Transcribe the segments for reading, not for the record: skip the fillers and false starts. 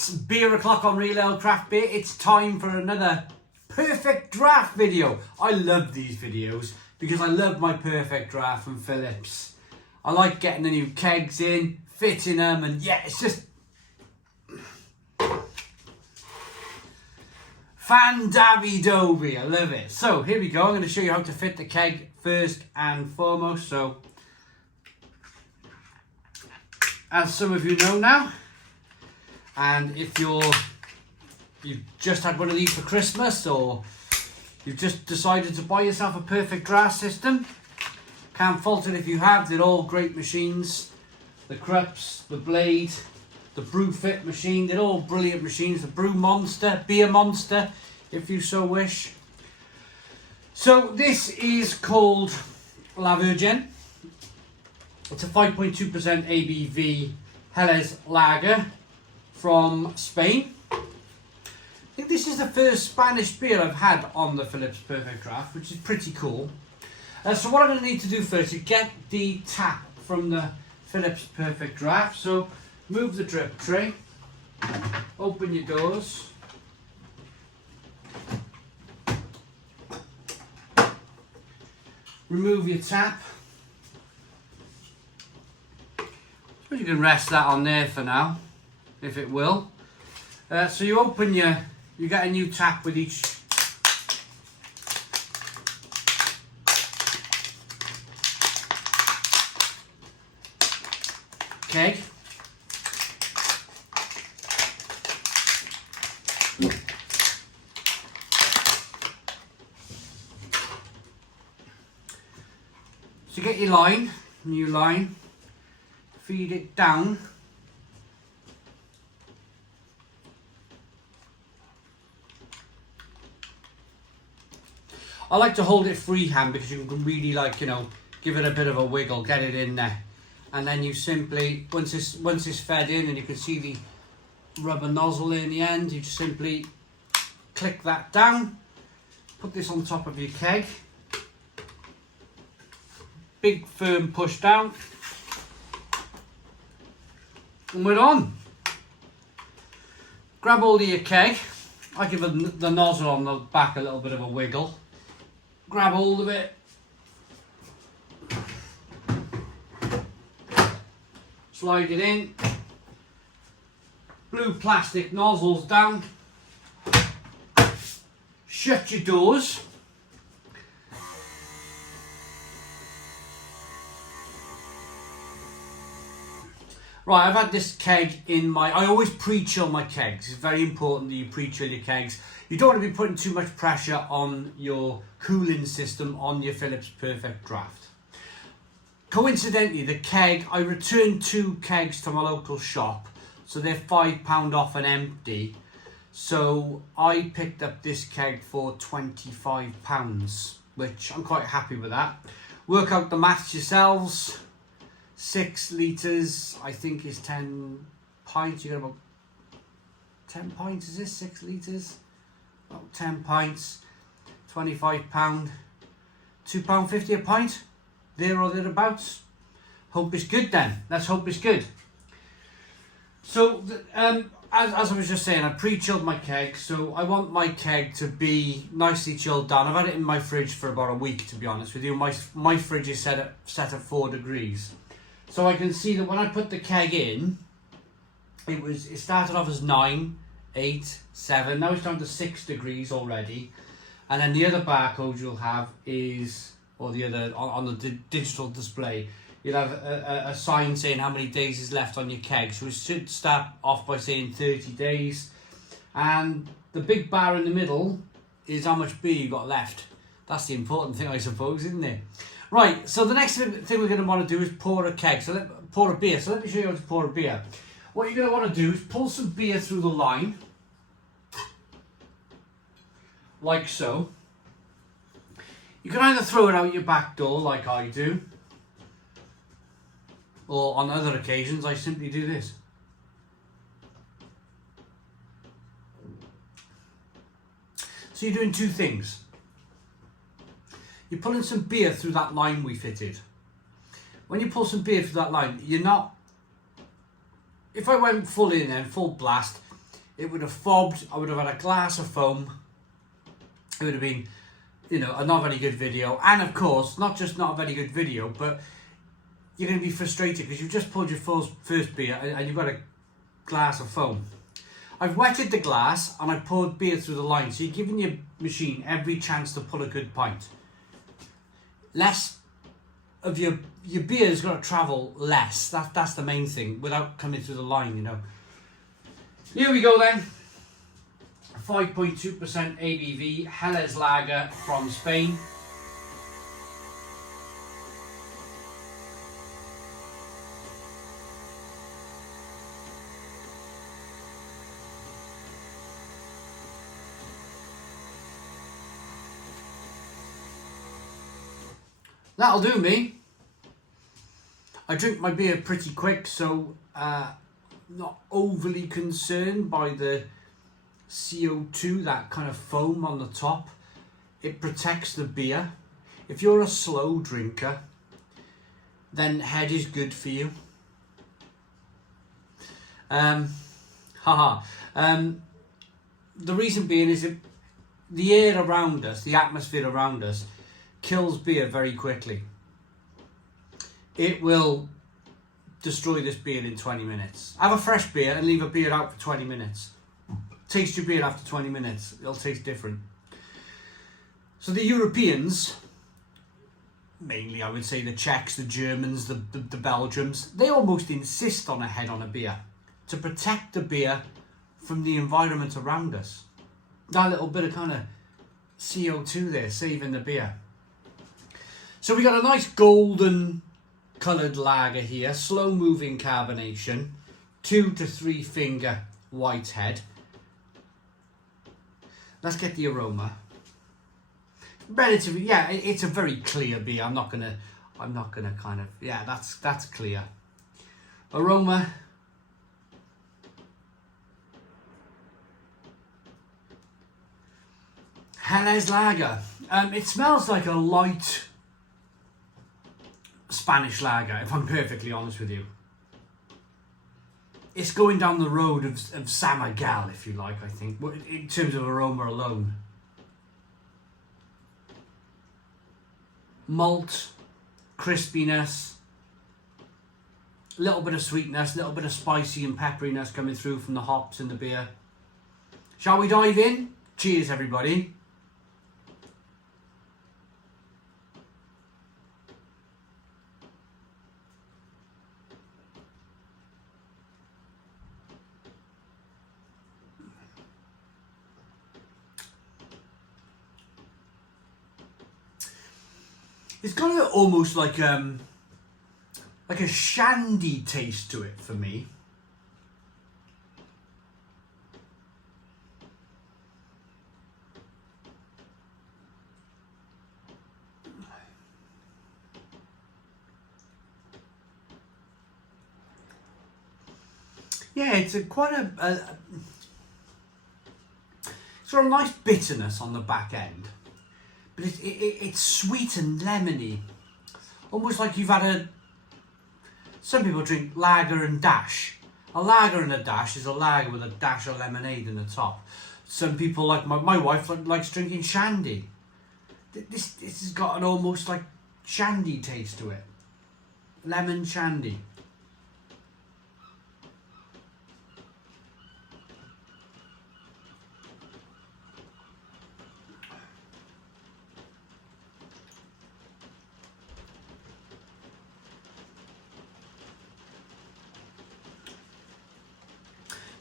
It's beer o'clock on Real Ale Craft Beer. It's time for another perfect draft video. I love these videos because I love my perfect draft from Phillips. I like getting the new kegs in, fitting them, and yeah, it's just fan-davy-dovey. I love it. So here we go. I'm going to show you how to fit the keg first and foremost. So as some of you know now, and if you've just had one of these for Christmas, or you've just decided to buy yourself a perfect draft system, can't fault it if you have. They're all great machines. The Krups, the Blade, the Brew Fit machine, they're all brilliant machines. The Brew Monster, Beer Monster, if you so wish. So this is called La Virgen. It's a 5.2% ABV Helles lager from Spain. I think this is the first Spanish beer I've had on the Phillips Perfect Draft, which is pretty cool. So what I'm going to need to do first is get the tap from the Phillips Perfect Draft. So move the drip tray, open your doors, remove your tap. You can rest that on there for now, if it will. So you open you get a new tap with each keg. So get your line, new line, feed it down. I like to hold it freehand because you can really, like, you know, give it a bit of a wiggle, get it in there. And then you simply, once it's fed in and you can see the rubber nozzle in the end, you just simply click that down, put this on top of your keg. Big firm push down. And we're on. Grab hold of your keg. I give the nozzle on the back a little bit of a wiggle. Grab hold of it. Slide it in. Blue plastic nozzles down. Shut your doors. Right, I've had this keg in I always pre-chill my kegs. It's very important that you pre-chill your kegs. You don't want to be putting too much pressure on your cooling system on your Phillips Perfect Draft. Coincidentally, the keg, I returned 2 kegs to my local shop, so they're £5 off an empty. So I picked up this keg for £25, which I'm quite happy with that. Work out the maths yourselves. 6 litres, I think, is 10 pints. You got about 10 pints, is this? 6 litres? About 10 pints. £25. £2.50 a pint. There or thereabouts. Hope it's good then. Let's hope it's good. So, as I was just saying, I pre-chilled my keg. So I want my keg to be nicely chilled down. I've had it in my fridge for about a week, to be honest with you. My fridge is set at 4 degrees. So I can see that when I put the keg in, it started off as 9, 8, 7. Now it's down to 6 degrees already. And then the other barcode you'll have is, or the other, on the digital display, you'll have a sign saying how many days is left on your keg. So it should start off by saying 30 days. And the big bar in the middle is how much beer you got left. That's the important thing, I suppose, isn't it? Right, so the next thing we're going to want to do is pour a keg. Pour a beer. So let me show you how to pour a beer. What you're going to want to do is pull some beer through the line. Like so. You can either throw it out your back door like I do, or on other occasions I simply do this. So you're doing 2 things. You're pulling some beer through that line we fitted. When you pull some beer through that line, you're not... If I went full in there, full blast, it would have fobbed, I would have had a glass of foam. It would have been, you know, a not very good video. And of course, not just not a very good video, but you're going to be frustrated because you've just poured your first beer and you've got a glass of foam. I've wetted the glass and I've poured beer through the line, so you're giving your machine every chance to pull a good pint. Less of your beer's got to travel less. That's the main thing, without coming through the line, you know. Here we go then. 5.2% ABV Helles Lager from Spain. That'll do me. I drink my beer pretty quick, so not overly concerned by the CO2, that kind of foam on the top. It protects the beer. If you're a slow drinker, then head is good for you. The reason being is that the air around us, the atmosphere around us, kills beer very quickly. It will destroy this beer in 20 minutes. Have a fresh beer and leave a beer out for 20 minutes. Taste your beer after 20 minutes. It'll taste different. So the Europeans, mainly I would say the Czechs, the Germans, the Belgians, they almost insist on a head on a beer to protect the beer from the environment around us. That little bit of kind of CO2 there, saving the beer. So we got a nice golden coloured lager here, slow moving carbonation, 2 to 3 finger white head. Let's get the aroma. Relatively, yeah, it's a very clear beer. I'm not gonna kind of, yeah, that's clear. Aroma. Helles Lager. It smells like a light Spanish lager, if I'm perfectly honest with you. It's going down the road of San Miguel, if you like, I think, in terms of aroma alone. Malt, crispiness, a little bit of sweetness, a little bit of spicy and pepperiness coming through from the hops in the beer. Shall we dive in? Cheers, everybody. It's got almost like a shandy taste to it for me. Yeah, it's quite a it's got a nice bitterness on the back end. But it's sweet and lemony, almost like you've had some people drink lager and dash. A lager and a dash is a lager with a dash of lemonade in the top. Some people, like my wife, likes drinking shandy. This has got an almost like shandy taste to it. Lemon shandy.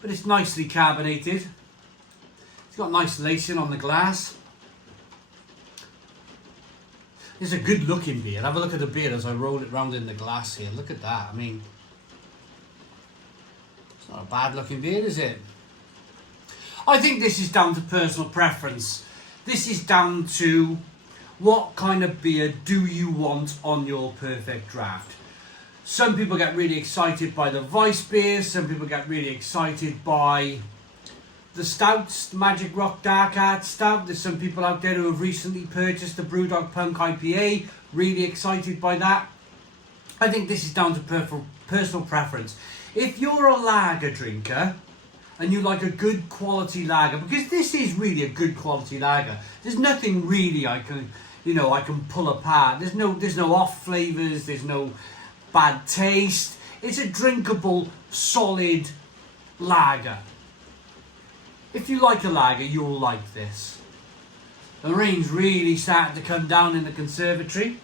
But it's nicely carbonated. It's got nice lacing on the glass. It's a good looking beer. Have a look at the beer as I roll it round in the glass here. Look at that. I mean, it's not a bad looking beer, is it? I think this is down to personal preference. This is down to what kind of beer do you want on your perfect draft. Some people get really excited by the Weiss beers. Some people get really excited by the stouts, the Magic Rock Dark Art Stout. There's some people out there who have recently purchased the Brewdog Punk IPA. Really excited by that. I think this is down to personal preference. If you're a lager drinker, and you like a good quality lager, because this is really a good quality lager. There's nothing really I can pull apart. There's no off flavours, there's no bad taste. It's a drinkable, solid lager. If you like a lager, you'll like this. The rain's really starting to come down in the conservatory.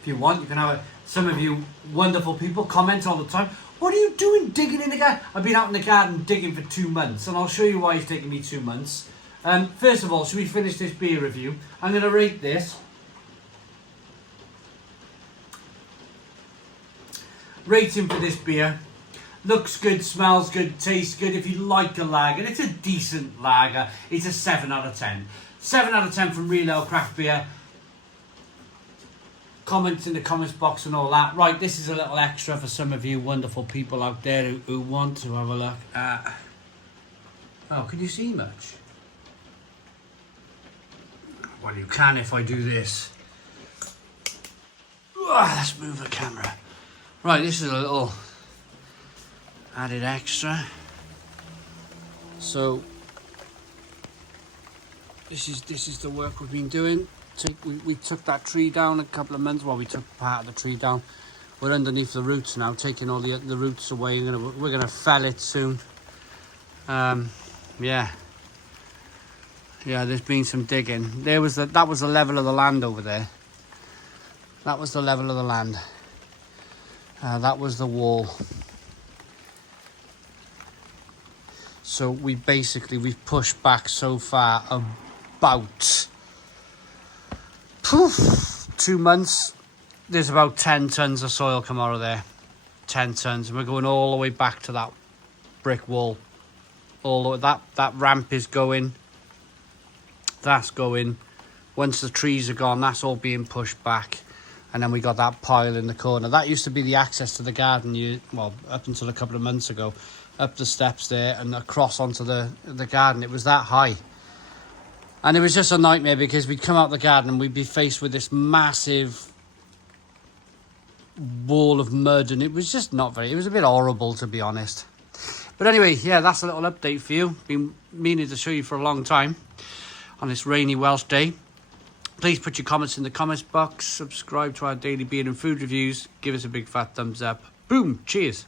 If you want, you can have some of you wonderful people comment all the time. What are you doing digging in the garden? I've been out in the garden digging for 2 months, and I'll show you why it's taken me 2 months. First of all, should we finish this beer review? I'm going to rate this. Rating for this beer. Looks good, smells good, tastes good. If you like a lager, it's a decent lager. It's a 7 out of 10. 7 out of 10 from Real Ale Craft Beer. Comments in the comments box and all that. Right, this is a little extra for some of you wonderful people out there who want to have a look at... Oh, can you see much? Well, you can if I do this. Let's move the camera. Right, this is a little added extra. So this is the work we've been doing. We took that tree down a couple of months. Well, we took part of the tree down. We're underneath the roots now, taking all the roots away. We're gonna fell it soon. Yeah, there's been some digging. That was the level of the land over there. That was the level of the land. That was the wall. So we've pushed back so far about 2 months. There's about 10 tons of soil come out of there. 10 tons. And we're going all the way back to that brick wall. All the way, that ramp is going. That's going. Once the trees are gone, that's all being pushed back. And then we got that pile in the corner. That used to be the access to the garden, up until a couple of months ago. Up the steps there and across onto the garden. It was that high. And it was just a nightmare, because we'd come out the garden and we'd be faced with this massive wall of mud, and it was just it was a bit horrible, to be honest. But anyway, yeah, that's a little update for you. Been meaning to show you for a long time on this rainy Welsh day. Please put your comments in the comments box. Subscribe to our daily beer and food reviews. Give us a big fat thumbs up. Boom. Cheers.